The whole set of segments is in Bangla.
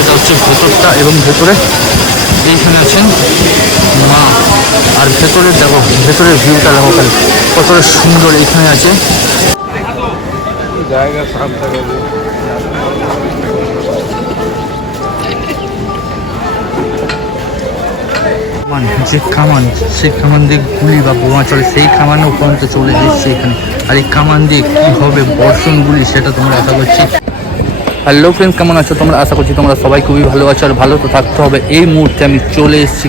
এটা হচ্ছে ভেতরটা এবং ভেতরে এইখানে আছেন। মা, আর ভেতরে দেখো, ভেতরের ভিউটা দেখো খালি, কতটা সুন্দর এইখানে আছে। যে কামান সেই কামান দিয়ে গুলি বা বোমা চলে, সেই কামানও পর্যন্ত চলে এসছে এখানে। আর এই কামান দিয়ে কী হবে বর্ষণ গুলি, সেটা তোমরা আশা করছি। হ্যালো ফ্রেন্ডস কেমন আছো? তোমরা আশা করছি তোমরা সবাই খুবই ভালো আছো আর ভালো তো থাকতে হবে। এই মুহূর্তে আমি চলে এসেছি।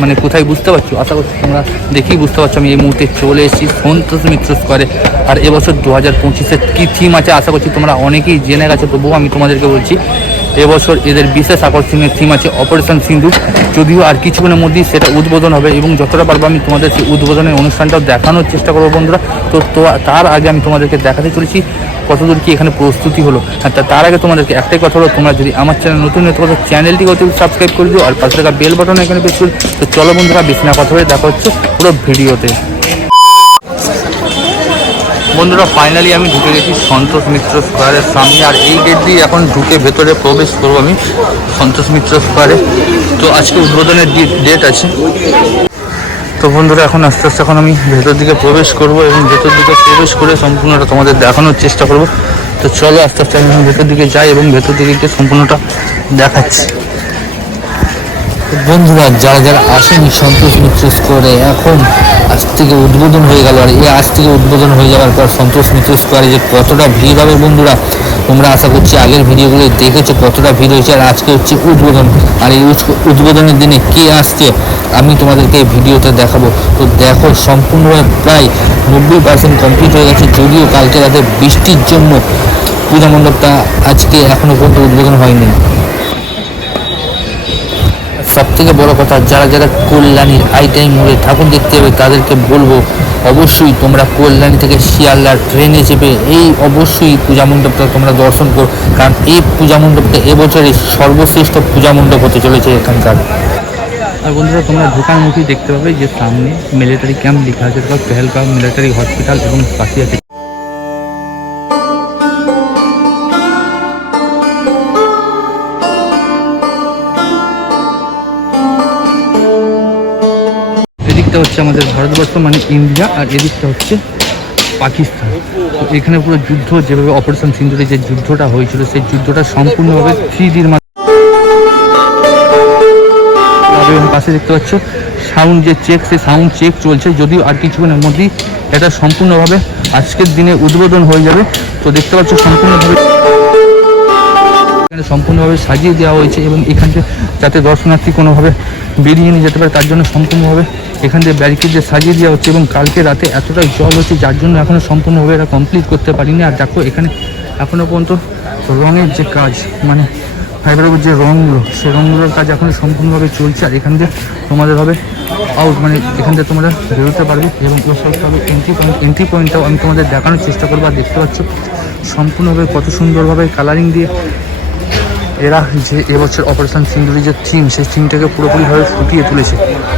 মানে কোথায় বুঝতে পারছ? আশা করছি তোমরা দেখেই বুঝতে পারছ আমি এই মুহূর্তে চলে এসেছি সন্তোষ মিত্র স্কোয়ারে আর এবছর দু হাজার পঁচিশের কী থিম আছে? আশা করছি তোমরা অনেকেই জেনে গেছো, তবুও আমি তোমাদেরকে বলছি এবছর এদের বিশেষ আকর্ষণীয় থিম আছে অপারেশন সিন্ধু যদিও আর কিছুক্ষণের মধ্যেই সেটা উদ্বোধন হবে এবং যতটা পারব আমি তোমাদের সেই উদ্বোধনের অনুষ্ঠানটাও দেখানোর চেষ্টা করব বন্ধুরা। তো তার আগে আমি তোমাদেরকে দেখাতে চলেছি কতদূর কি এখানে প্রস্তুতি হলো। তা- তার আগে তোমাদেরকে একটাই কথা হলো, তোমরা যদি আমার চ্যানেল নতুন হয়ে থাকো চ্যানেলটি অতি সাবস্ক্রাইব করে দিও আর পাশে থাকা বেল বাটন এখানে করে তো চলো বন্ধুরা, বেশি না কথা হয়ে দেখা হচ্ছে পুরো ভিডিওতে। বন্ধুরা ফাইনালি আমি ঢুকে গেছি সন্তোষ মিত্র স্কোয়ারের সামনে। আর এই গেট দিয়ে এখন ঢুকে ভেতরে প্রবেশ করব আমি সন্তোষ মিত্র স্কোয়ারে তো আজকে উদ্বোধনের ডেট আছে। তো বন্ধুরা, এখন আস্তে আস্তে এখন আমি ভেতর দিকে প্রবেশ করব এবং ভেতর দিকে প্রবেশ করে সম্পূর্ণটা তোমাদের দেখানোর চেষ্টা করব। তো চলো আস্তে আস্তে আমি ভেতর দিকে যাই এবং ভেতর দিকে গিয়ে সম্পূর্ণটা দেখাচ্ছি। বন্ধুরা, যারা যারা আসেনি সন্তোষ মিত্র স্কোয়ারে এখন আজ থেকে উদ্বোধন হয়ে গেল আর এই আজ থেকে উদ্বোধন হয়ে যাওয়ার পর সন্তোষ মিত্র স্কোয়ারে যে কতটা ভিড় হবে বন্ধুরা, তোমরা আশা করছি আগের ভিডিওগুলো দেখেছ কতটা ভিড় হয়েছে আর আজকে হচ্ছে উদ্বোধন। আর এই উদ্বোধনের দিনে কে আসছে, আমি তোমাদেরকে এই ভিডিওতে দেখাবো। তো দেখো, সম্পূর্ণভাবে প্রায় নব্বই পার্সেন্ট কমপ্লিট হয়ে গেছে, যদিও কালকে রাতে বৃষ্টির জন্য পূজা মণ্ডপটা আজকে এখনও পর্যন্ত উদ্বোধন হয়নি। সব থেকে বড় কথা, যারা যারা কল্যাণীর আই টাইম মোড়ে ঠাকুর দেখতে হবে তাদেরকে বলব, অবশ্যই তোমরা কল্যাণী থেকে শিয়ালদার ট্রেনে চেপে এই অবশ্যই পূজা মণ্ডপটা তোমরা দর্শন করো। কারণ এই পূজা মণ্ডপটা এবছরের সর্বশ্রেষ্ঠ পূজা মণ্ডপ হতে চলেছে এখানকার। আর বন্ধুরা, তোমরা ঢোকার মুখেই দেখতে পাবে যে সামনে মিলিটারি ক্যাম্প লেখা আছে পেহেলগাঁও মিলিটারি হসপিটাল এবং পাশে আছে। হচ্ছে আমাদের ভারতবর্ষ মানে ইন্ডিয়া, আর এদিকটা হচ্ছে পাকিস্তান। তো এখানে পুরো যুদ্ধ, যেভাবে অপারেশন সিন্ধুরে যে যুদ্ধটা হয়েছিল, সেই যুদ্ধটা সম্পূর্ণভাবে থ্রি ডির এবং পাশে দেখতে পাচ্ছ সাউন্ড যে চেক সেই সাউন্ড চেক চলছে, যদিও আর কিছুক্ষণের মধ্যেই এটা সম্পূর্ণভাবে আজকের দিনে উদ্বোধন হয়ে যাবে। তো দেখতে পাচ্ছ, সম্পূর্ণভাবে সম্পূর্ণভাবে সাজিয়ে দেওয়া হয়েছে এবং এখান থেকে যাতে দর্শনার্থী কোনোভাবে বেরিয়ে নিয়ে যেতে পারে, তার জন্য সম্পূর্ণভাবে এখান থেকে ব্যারিকেড দিয়ে সাজিয়ে দেওয়া হচ্ছে এবং কালকে রাতে এতটাই জল হচ্ছে যার জন্য এখনও সম্পূর্ণভাবে এটা কমপ্লিট করতে পারিনি। আর দেখো, এখানে এখনও পর্যন্ত রঙের যে কাজ মানে ফাইবারের যে রঙগুলো সেই রঙগুলোর কাজ এখন সম্পূর্ণভাবে চলছে। আর এখান থেকে তোমাদের হবে আউট মানে এখান থেকে তোমরা বেরোতে পারবে এবং হবে এন্ট্রি পয়েন্ট এন্ট্রি পয়েন্টটাও আমি তোমাদের দেখানোর চেষ্টা করব। আর দেখতে পাচ্ছ, সম্পূর্ণভাবে কত সুন্দরভাবে কালারিং দিয়ে এরা যে এবছর অপারেশন সিন্দুরি যে থিম সেই থিমটাকে পুরোপুরিভাবে ফুটিয়ে তুলেছে।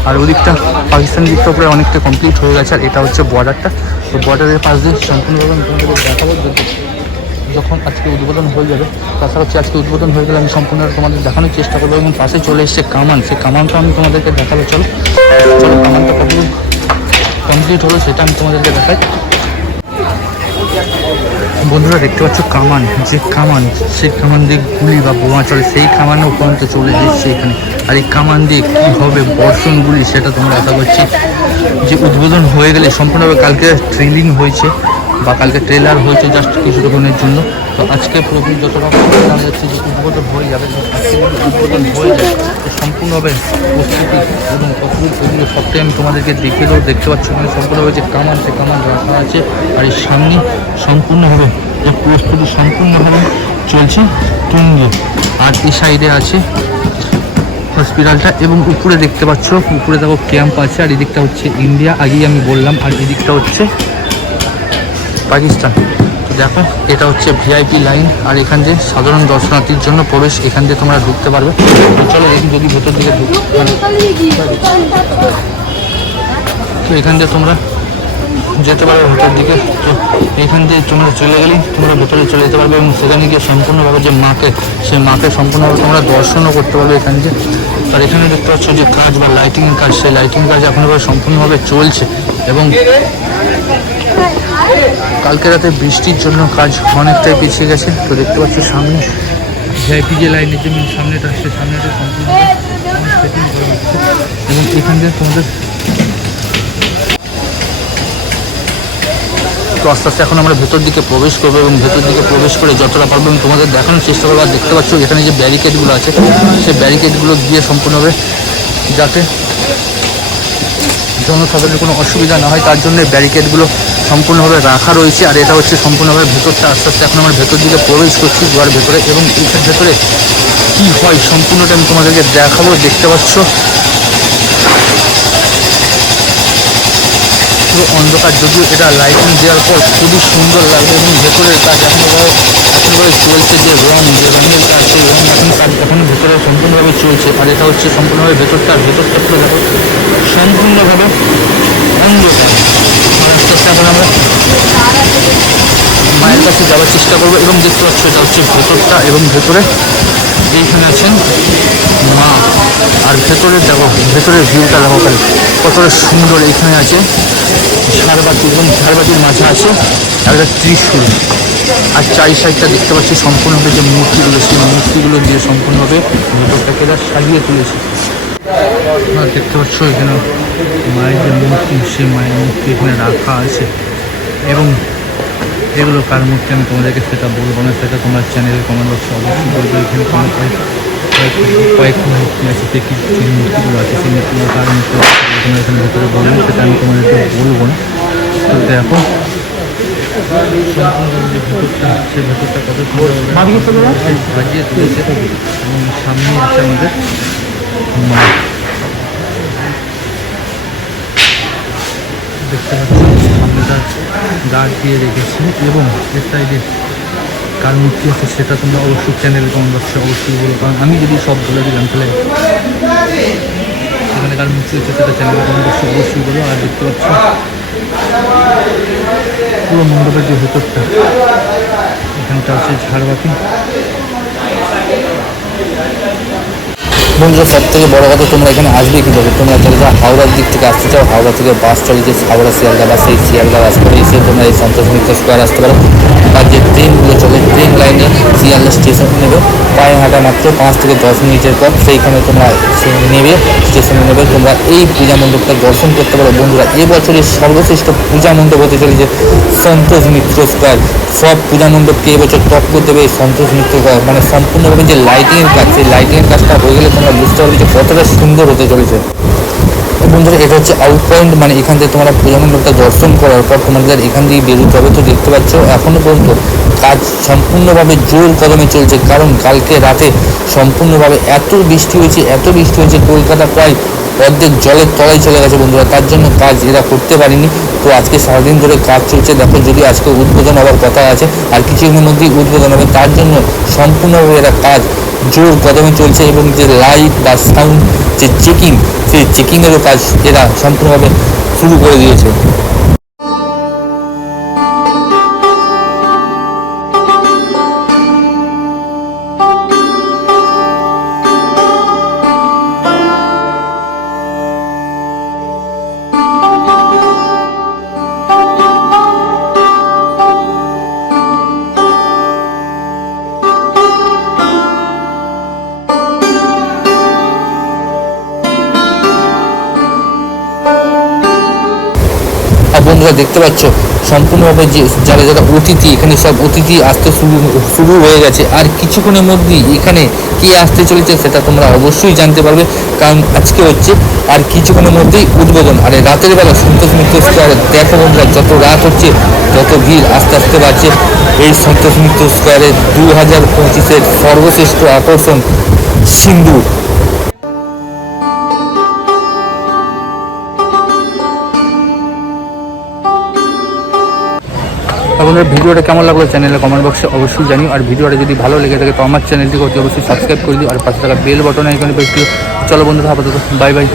আর ওদিকটা পাকিস্তানের দিকটা উপরে অনেকটা কমপ্লিট হয়ে গেছে, আর এটা হচ্ছে বর্ডারটা তো বর্ডারের পাশ দিয়ে সম্পূর্ণভাবে আমি তোমাদেরকে দেখাবো যখন আজকে উদ্বোধন হয়ে যাবে, তাছাড়া হচ্ছে আজকে উদ্বোধন হয়ে গেলে আমি সম্পূর্ণ তোমাদের দেখানোর চেষ্টা করব এবং পাশে চলে এসছে কামান সেই কামানটা আমি তোমাদেরকে দেখাবো, চলো। চলো কামানটা কমপ্লিট হলো সেটা আমি তোমাদেরকে দেখাই। বন্ধুরা দেখতে পাচ্ছ কামান, যে কামান, সেই কামান দিয়ে গুলি বা বোমা চলে, সেই কামান পর্যন্ত চলে এসছে এখানে। আর এই কামান দিয়ে কী হবে, বর্ষণ গুলি, সেটা তোমরা আশা করছি যে উদ্বোধন হয়ে গেলে, সম্পূর্ণভাবে কালকে ট্রেলিং হয়েছে। বা কালকে ট্রেলার হয়েছে জাস্ট কিছুক্ষণের জন্য। তো আজকে পুরোপুরি যতটা জানা যাচ্ছে যে উদ্বোধন হয়ে যাবে উদ্বোধন হয়ে যায় সম্পূর্ণভাবে প্রস্তুতি এবং কতদূর এগুলো সবটাই আমি তোমাদেরকে দেখে দেবো। দেখতে পাচ্ছ মানে সম্পূর্ণভাবে যে কামান, সে কামান রাখা আছে, আর এই সামনে সম্পূর্ণভাবে যে প্রস্তুতি সম্পূর্ণভাবে চলছে, তুঙ্গে। আর এই সাইডে আছে হসপিটালটা এবং উপরে দেখতে পাচ্ছ, উপরে দেখো ক্যাম্প আছে, আর এদিকটা হচ্ছে ইন্ডিয়া আগেই আমি বললাম, আর এদিকটা হচ্ছে পাকিস্তান। দেখো, এটা হচ্ছে ভিআইপি লাইন আর এখান দিয়ে সাধারণ দর্শনার্থীর জন্য প্রবেশ, এখান দিয়ে তোমরা ঢুকতে পারবে। চলো দেখি যদি ভেতর দিকে তো এখান দিয়ে তোমরা যেতে পারবে ভেতর দিকে। তো এখান দিয়ে তোমরা চলে গেলেই তোমরা ভেতরে চলে যেতে পারবে এবং সেখানে গিয়ে সম্পূর্ণভাবে যে মাকে সেই মাকে সম্পূর্ণভাবে তোমরা দর্শনও করতে পারবে এখান দিয়ে। আর এখানে দেখতে পাচ্ছ যে কাজ বা লাইটিংয়ের কাজ, সেই লাইটিং কাজ এখনভাবে সম্পূর্ণভাবে চলছে এবং কালকে রাতে বৃষ্টির জন্য কাজ অনেকটাই পিছিয়ে গেছে। তো দেখতে পাচ্ছ সামনে ভিআইপি যে লাইনের জন্য সামনেটা সে সামনেটা সম্পূর্ণ এবং এখান থেকে তোমাদের তো আস্তে আস্তে এখন আমরা ভেতর দিকে প্রবেশ করব এবং ভেতর দিকে প্রবেশ করে যতটা পারব এবং তোমাদের দেখানোর চেষ্টা করব। আর দেখতে পাচ্ছ এখানে যে ব্যারিকেডগুলো আছে, সেই ব্যারিকেডগুলো দিয়ে সম্পূর্ণভাবে যাতে জনসাধারণের কোনো অসুবিধা না হয়, তার জন্য ব্যারিকেডগুলো সম্পূর্ণভাবে রাখা রয়েছে। আর এটা হচ্ছে সম্পূর্ণভাবে ভেতরটা, আস্তে আস্তে এখন আমার ভেতর দিকে প্রবেশ করছি দুয়ার ভেতরে। এবং এইটার ভেতরে কী হয় সম্পূর্ণটা আমি তোমাদেরকে দেখাবো, দেখতে পাচ্ছ? পুরো অন্ধকার, যদিও এটা লাইটিং দেওয়ার পর খুবই সুন্দর লাগবে এবং ভেতরের কাজ এখনোভাবে এখনোভাবে চলছে যে রং যে রঙের কাজ সেই রং এখন কাজ এখন ভেতরে সম্পূর্ণভাবে চলছে। আর এটা হচ্ছে সম্পূর্ণভাবে ভেতরটা ভেতরটা পুরো সম্পূর্ণভাবে অন্ধকার। আর আস্তে আস্তে এখন আমরা কাছে যাওয়ার চেষ্টা করব এবং দেখতে পাচ্ছ এটা হচ্ছে ভেতরটা এবং ভেতরে এইখানে আছেন মা। আর ভেতরে দেখো, ভেতরের ভিউটা দেখো খালি। কতটা সুন্দর এখানে আছে। ঝাড়বাতি এবং ঝাড়বাতির মাঝে আছে একটা ত্রিশূল। আর চারি সাইডটা দেখতে পাচ্ছি সম্পূর্ণভাবে যে মূর্তিগুলো, সেই মূর্তিগুলো দিয়ে সম্পূর্ণভাবে ভেতরটাকে এরা সাজিয়ে তুলেছে। দেখতে পাচ্ছ এখানে মায়ের যে মূর্তি, সেই মায়ের মূর্তি এখানে রাখা আছে। এবং এগুলো কার মূর্তি আমি তোমাদেরকে সেটা বলব না সেটা তোমার চ্যানেলের কমেন্ট বক্সে অবশ্যই বলব। এখানে কোনো কয়েক কয়েক- মূর্তি আছে যে কি যে মূর্তিগুলো আছে সেই মূর্তিগুলো কার মূর্তি তোমরা এখানে ভেতরে বলব সেটা আমি তোমাদেরকে বলব না। তো দেখো। ভেতরটা কত সুন্দর সেই সাজিয়ে তুলেছে এবং সামনে আছে আমাদের। দেখতে পাচ্ছি? গার্ড দিয়ে রেখেছি এবং এর সাইডে কার মূর্তি আছে সেটা তোমরা অবশ্যই চ্যানেল কমেন্ট বক্সে অবশ্যই বলো। কারণ আমি যদি সব বলে দিলাম, তাহলে সেখানে কার মূর্তি আছে সেটা চ্যানেল কমেন্ট বক্সে অবশ্যই বলো। আর দেখতে পাচ্ছ, পুরো মণ্ডপের যে ভেতরটা, এখানটা আছে ঝাড়বাতি। বন্ধুরা সব থেকে বড় কথা, তোমরা এখানে আসবে কীভাবে? তোমরা চলে যাও হাওড়ার দিক থেকে আসতে চাও, হাওড়া থেকে বাস চলে যে হাওড়া শিয়ালদা বা সেই শিয়ালদা করে এসে তোমরা এই সন্তোষ মিত্র স্কোয়ার আসতে পারো। বা যে ট্রেনগুলো ট্রেন লাইনে শিয়ালদা স্টেশন নেবে। পায়ে হাঁটা মাত্র পাঁচ থেকে দশ মিনিটের পর সেইখানে তোমরা নেবে স্টেশনে নেবে। তোমরা এই পূজা মণ্ডপটা দর্শন করতে পারো। বন্ধুরা এবছরের সর্বশ্রেষ্ঠ পূজা মণ্ডপ হতে চলেছে সন্তোষ মিত্র স্কোয়ার। সব পূজা মণ্ডপকে এবছর টপ করে দেবে এই সন্তোষ মিত্র স্কোয়ার। মানে সম্পূর্ণভাবে যে লাইটিংয়ের কাজ, সেই লাইটিংয়ের কাজটা হয়ে গেলে তোমরা বুঝতে পারবে যে কতটা সুন্দর হতে চলেছে। বন্ধুরা, এটা হচ্ছে আউট পয়েন্ট মানে এখান থেকে তোমরা পূজা মণ্ডপটা দর্শন করার পর তোমাদের এখান দিয়ে বেরোতে হবে। তো দেখতে পাচ্ছ এখনও পর্যন্ত কাজ সম্পূর্ণভাবে জোর কদমে চলছে। কারণ কালকে রাতে সম্পূর্ণভাবে এত বৃষ্টি হয়েছে, এত বৃষ্টি হয়েছে, কলকাতা প্রায় অর্ধেক জলের তলায় চলে গেছে বন্ধুরা, তার জন্য কাজ এরা করতে পারেনি। তো আজকে সারাদিন ধরে কাজ চলছে। দেখো, যদি আজকে উদ্বোধন হওয়ার কথা আছে, আর কিছুদিনের মধ্যেই উদ্বোধন হবে, তার জন্য সম্পূর্ণভাবে এরা কাজ জোর কদমে চলছে এবং যে লাইট বা সাউন্ড যে চেকিং সেই চেকিংয়েরও কাজ এরা সম্পূর্ণভাবে শুরু করে দিয়েছে। দেখতে পাচ্ছ, সম্পূর্ণভাবে যে যারা যারা অতিথি, এখানে সব অতিথি আসতে শুরু শুরু হয়ে গেছে। আর কিছুক্ষণের মধ্যেই এখানে কে আসতে চলেছে সেটা তোমরা অবশ্যই জানতে পারবে, কারণ আজকে হচ্ছে আর কিছুক্ষণের মধ্যেই উদ্বোধন। আর রাতের বেলা সন্তোষ মিত্র স্কোয়ারে দেখো বন্ধুরা, যত রাত হচ্ছে, যত ভিড় আস্তে আস্তে বাড়ছে। এই সন্তোষ মিত্র স্কোয়ারে দু হাজার পঁচিশের সর্বশ্রেষ্ঠ আকর্ষণ সিন্দুর। আপনাদের ভিডিওটা কেমন লাগল চ্যানেলে কমেন্ট বক্সে অবশ্যই জানিও। আর ভিডিওটা যদি ভালো লেগে থাকে, তো আমার চ্যানেলটিকে অতি অবশ্যই সাবস্ক্রাইব করে দিও। আর পাশে থাকা বেল বটনে এখানে পেয়ে চলো বন্ধুরা, আপাতত বাই বাই